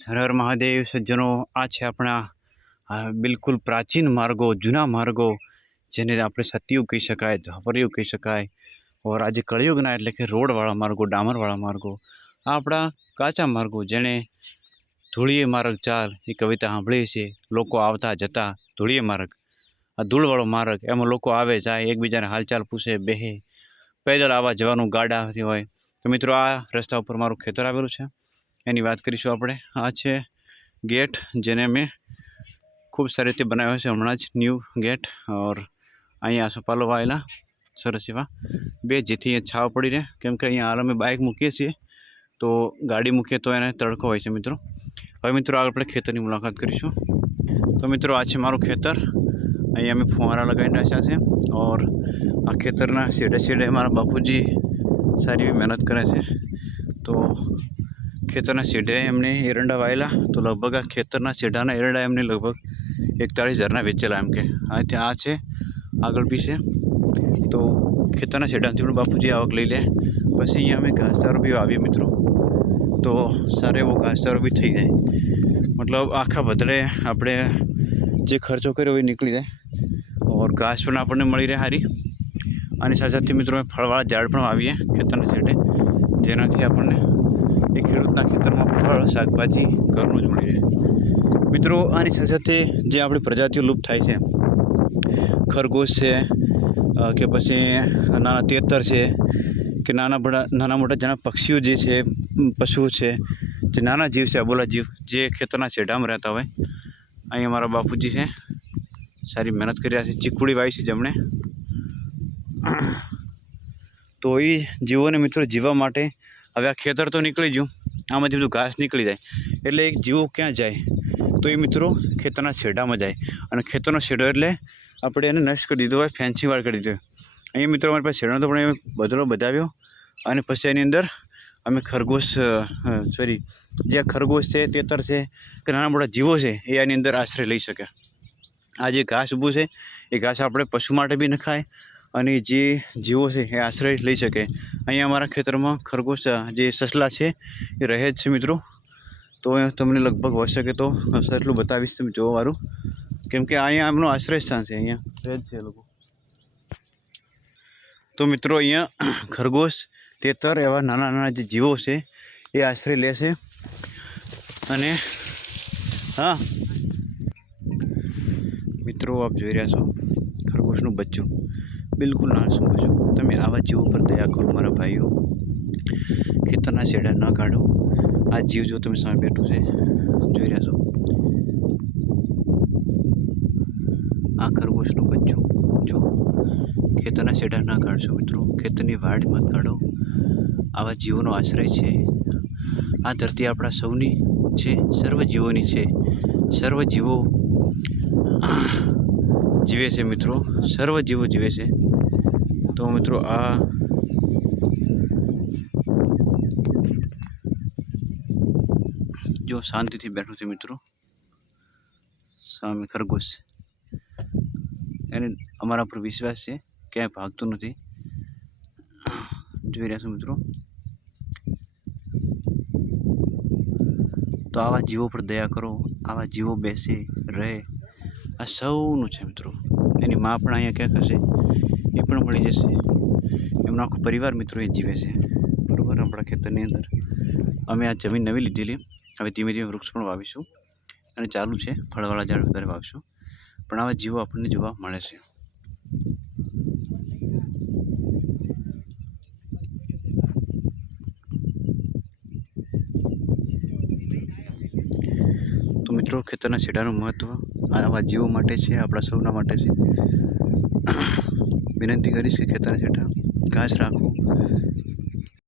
હર મહાદેવ સજ્જનો, આ છે આપણા બિલકુલ પ્રાચીન માર્ગો, જૂના માર્ગો, જેને આપણે સતયુગ કહી શકાય દ્વાપરયુગ કહી શકાય, ઓર આજે કળિયુગના એટલે કે રોડવાળા માર્ગો, ડામરવાળા માર્ગો, આ આપણા કાચા માર્ગો, જેણે ધૂળીએ માર્ગ ચાલ, એ કવિતા સાંભળીએ છીએ લોકો આવતા જતા ધૂળીએ માર્ગ. આ ધૂળવાળો માર્ગ, એમાં લોકો આવે, જાય, એકબીજાને હાલચાલ પૂછે, બેહે, પેદલ આવવા જવાનું ગાડા હોય. તો મિત્રો, આ રસ્તા ઉપર મારું ખેતર આવેલું છે. એની વાત કરીશું આપણે. આ છે ગેટ જેને મેં ખૂબ સારી રીતે બનાવ્યો છે. હમણાં જ ન્યૂ ગેટ ઓર અહીંયા આસોપાલો વાયેલા સરસ એવા બે જેથી અહીંયા છાવ પડી રહે. કેમ કે અહીંયા હાલ અમે બાઇક મૂકીએ છીએ તો ગાડી મૂકીએ તો એને તડકો હોય છે મિત્રો. હવે મિત્રો આગળ આપણે ખેતરની મુલાકાત કરીશું. તો મિત્રો આ છે મારું ખેતર. અહીંયા અમે ફુવારા લગાવીને રાખ્યા છે ઓર આ ખેતરના છેડે છેડે મારા બાપુજી સારી એવી મહેનત કરે છે. તો ખેતરના શેઢે એમને એરંડા વાયેલા, તો લગભગ આ ખેતરના શેઢાના એરંડા એમને લગભગ એકતાળીસ હજારના વેચેલા એમ કે. આ ત્યાં આ છે, આગળ બી છે તો ખેતરના શેઢામાંથી પણ બાપુજી આવક લઈ લે. પછી અહીંયા અમે ઘાસચારો બી વાવીએ મિત્રો. તો સારો એવો ઘાસચારો બી થઈ જાય. મતલબ આખા બદલે આપણે જે ખર્ચો કર્યો એ નીકળી જાય. ઓર ઘાસ પણ આપણને મળી રહે સારી અને સાથે સાથે મિત્રો ફળવાળા ઝાડ પણ વાવીએ ખેતરના છેડે જેનાથી આપણને એ ખેડૂતના ખેતરમાં ફળ, શાકભાજી, ઘરનું જ મળી. રહે મિત્રો, આની સાથે સાથે જે આપણી પ્રજાતિઓ લુપ્ત થાય છે, ખરગોશ છે કે પછી નાના તેતર છે, કે નાના બડા નાના મોટા જેના પક્ષીઓ જે છે પશુઓ છે, જે નાના જીવ છે અબોલા જીવ, જે ખેતરના છેડામાં રહેતા હોય, અહીં અમારા બાપુજી છે. સારી મહેનત કરી રહ્યા છે. ચીકુડી વાવી છે જમણે. તો એ જીવોને મિત્રો જીવવા માટે હવે આ ખેતર તો નીકળી ગયું. આમાંથી બધું ઘાસ નીકળી જાય. એટલે એક જીવો ક્યાં જાય? તો એ મિત્રો ખેતરના શેઢામાં જાય. અને ખેતરનો શેઢો એટલે આપણે એને નષ્ટ કરી દીધો હોય, ફેન્સી વાળ કરી દીધો હોય. અહીંયા મિત્રો અમારી પાસે શેઢો તો પણ એ બદલો બતાવ્યો. અને પછી એની અંદર અમે ખરગોશ સોરી જે ખરગોશ છે, તેતર છે, કે નાના મોટા જીવો છે, એ આની અંદર આશ્રય લઈ શકે. આ જે ઘાસ ઊભું છે, એ ઘાસ આપણે પશુ માટે બી નખાય અને જે જીવો છે એ આશ્રય લઈ શકે. અહીંયા અમારા ખેતરમાં ખરગોશ જે સસલા છે એ રહે જ છે મિત્રો. તો અહીંયા તમને લગભગ હોઈ શકે તો સસલું બતાવીશ તમે જોવાવાળું. કેમ કે અહીંયા એમનું આશ્રય સ્થાન છે અહીંયા. રહે જ છે એ લોકો. તો મિત્રો અહીંયા ખરગોશ તેતર એવા નાના નાના જે જીવો છે એ આશ્રય લે છે. અને હા મિત્રો આપ જોઈ રહ્યા છો ખરગોશનું બચ્ચું. બિલકુલ નાનું બચ્ચું તમે આવા જીવો પર દયા કરો મારા ભાઈઓ. ખેતરના શેડા ન કાઢો. આ જીવ જો તમે સામે બેઠું છે, જોઈ રહ્યા છો આ ખરગોશનું બચ્ચું. જો, ખેતરના શેડા ના કાઢશો મિત્રો. ખેતરની વાડ મત કાઢો. આવા જીવોનો આશ્રય છે. આ ધરતી આપણા સૌની છે, સર્વ જીવોની છે. સર્વ જીવો જીવે છે મિત્રો, સર્વ જીવો જીવે છે. તો મિત્રો આ જો શાંતિથી બેઠું છે મિત્રો, સામે ખરગોશ. એને અમારા પર વિશ્વાસ છે, ક્યાંય ભાગતું નથી. જોઈ રહ્યા છો મિત્રો. તો આવા જીવો પર દયા કરો, આવા જીવો બેસે, રહે આ સૌનું છે મિત્રો. એની મા પણ અહીંયા ક્યાંક હશે, એ પણ મળી જશે. એમનો આખો પરિવાર મિત્રો એ જીવે છે. બરાબર, આપણા ખેતરની અંદર. અમે આ જમીન નવી લીધેલી. હવે ધીમે ધીમે વૃક્ષ પણ વાવીશું અને ચાલુ છે, ફળવાળા ઝાડ વધારે વાવીશું. પણ આવા જીવો આપણને જોવા મળે છે તો મિત્રો, ખેતરના છેડાનું મહત્ત્વ આવા જીવો માટે છે, આપણા સૌના માટે છે. વિનંતી કરીશ કે ખેતરના છેડા ઘાસ રાખો.